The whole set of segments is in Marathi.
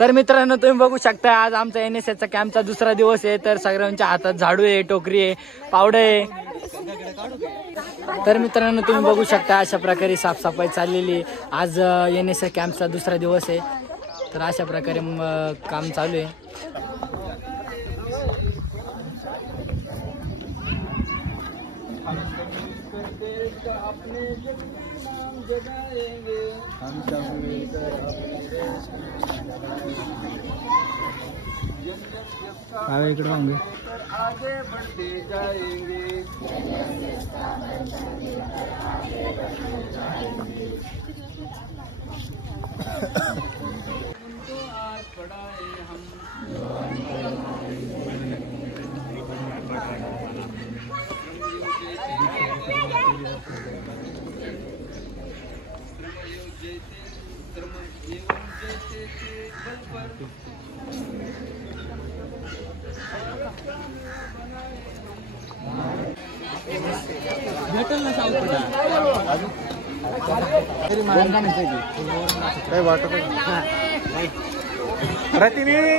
तर मित्रांनो तुम्ही बघू शकता आज आमचा NSS चा कॅम्पचा दुसरा दिवस आहे। तर सगळ्यांच्या हातात झाडू आहे, टोकरी आहे, पावडे आहे। तर मित्रांनो तुम्ही बघू शकता अशा प्रकारे साफसफाई चाललेली आज NSS कॅम्पचा दुसरा दिवस आहे। तर अशा प्रकारे काम चालू आहे। इकडे आगे बढ़ते जाएंगे। उनको आज पढ़ाए हम भेटल ना काय वाटत प्रतिनिधी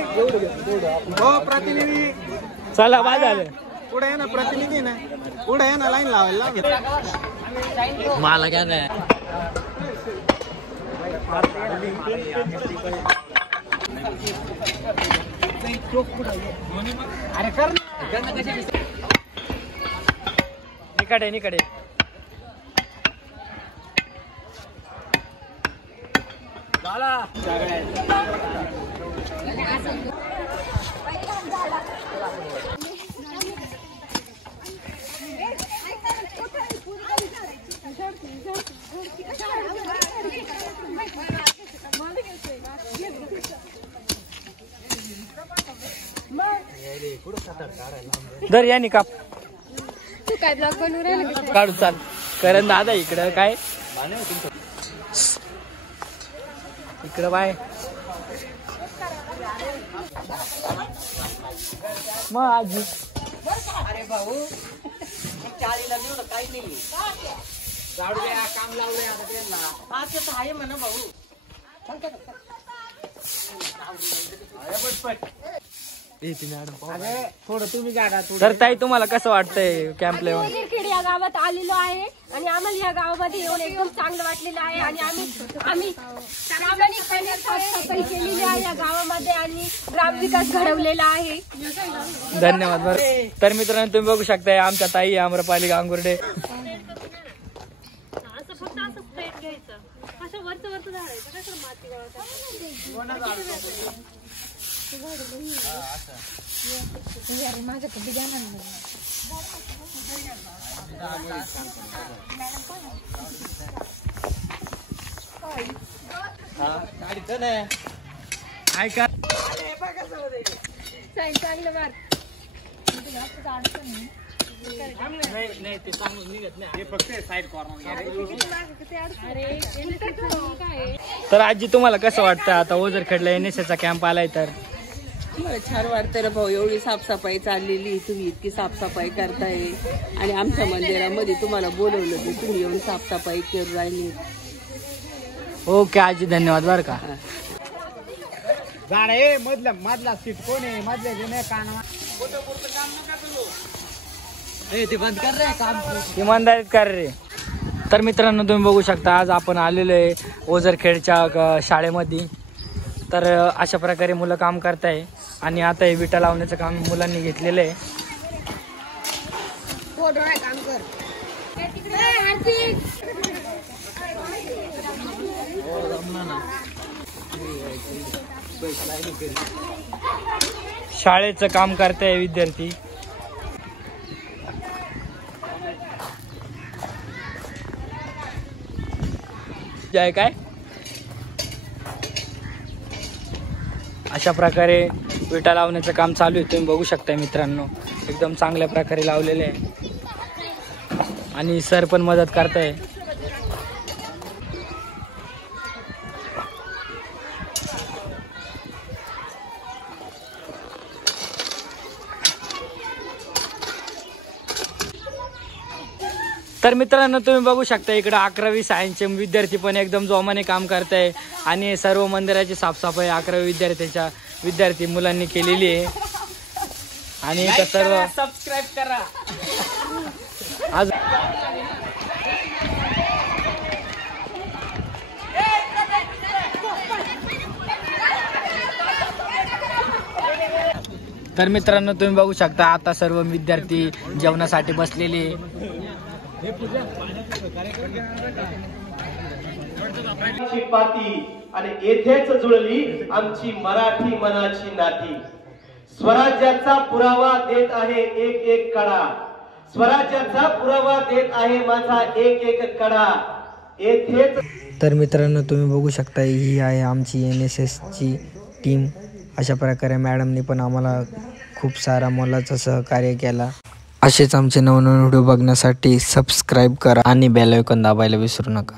हो प्रतिनिधी चला बाय झालं पुढे आहे ना प्रतिनिधी ना पुढे आहे ना लाईन लावायला मला काय नाही अरे कर निकडे निकडे दर या निकाप तू काय ब्लॉग बनवून राहिला काढू चाल करण दादा इकडं काय इकडं बाय मग आजी अरे भाऊ चाळीला एवढं काही नाही झाडू द्या काम लावलंय आता त्यांना आज तर आहे म्हणा भाऊ थोडं तुम्ही तर ताई तुम्हाला कसं वाटतंय कॅम्प लेवल खेड या गावात आलेलो आहे आणि आम्हाला या गावामध्ये येऊन एकदम चांगलं वाटलेलं आहे आणि आम्ही प्रामाणिकपणे साफसफाई केलेली आहे या गावामध्ये आणि ग्रामविकास घडवलेला आहे। धन्यवाद। बरं तर मित्रांनो तुम्ही बघू शकताय आमच्या ताई आम्रपाली गांगुर्डे ऐका चांगलं मार तर आजी तुम्हाला कसं वाटतं आता ओझरखेडला NSS चा कॅम्प आलाय तर मला छान वाटतं रे भाऊ एवढी साफसफाई चाललेली तुम्ही इतकी साफसफाई करताय आणि आमच्या मंदिरामध्ये तुम्हाला बोलवलं तर तुम्ही येऊन साफसफाई करून राहिली। ओके आजी धन्यवाद बरं का मधला सीट कोण आहे मधल्या काना ते बंद कर रे काम इमानदारीत कर रे। तर मित्रांनो तुम्ही बघू शकता आज आपण आलेलो आहे ओझरखेडच्या शाळेमध्ये। तर अशा प्रकारे मुलं काम करताय आणि आता हे विटा लावण्याचं काम मुलांनी घेतलेलं आहे। शाळेचं काम करताय विद्यार्थी। जय काय अशा प्रकारे विटा लावण्याचं काम चालू आहे तुम्ही बघू शकता मित्रांनो एकदम चांगल्या प्रकारे लावलेले आहे आणि सर पण मदत करताय। तर मित्रांनो तुम्ही बघू शकता इकडे 11वी सायन्सचे विद्यार्थी पण एकदम जोमाने काम करताय आणि सर्व मंदिराची साफसफाई 11वी विद्यार्थी मुलांनी केलेली आहे आणि इथं सर्व सबस्क्राईब करा. आज तर मित्रांनो तुम्ही बघू शकता आता सर्व विद्यार्थी जेवणासाठी बसलेले. पाती आणि येथेच जुळली आमची मराठी मनाची नाती. स्वराज्याचा पुरावा देत आहे एक एक कडा. स्वराज्याचा पुरावा देत आहे माझा एक एक कडा. येथेच. तर मित्रांनो तुम्ही बघू शकता ही आहे आमची NSS ची टीम. अशा प्रकारे मॅडमनी पण आम्हाला खूप सारा मोलाचं सहकार्य केला. असेच आमचे नवनवीन व्हिडिओ बघण्यासाठी सबस्क्राईब करा आणि बेल आयकॉन दाबायला विसरू नका.